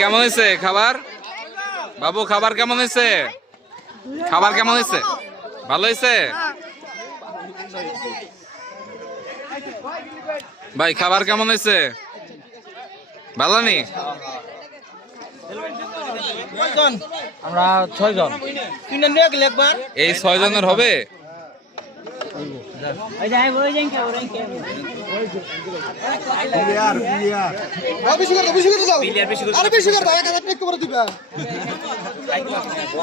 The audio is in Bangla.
কেমন হয়েছে খাবার বাবু? খাবার কেমন হয়েছে? খাবার কেমন হয়েছে? ভালো হয়েছে ভাই? খাবার কেমন হয়েছে? ভালো নি? আমরা 6 জন। এই 6 জনের হবে? বেশি করে দাও, 1000 টাকা করে দিবা।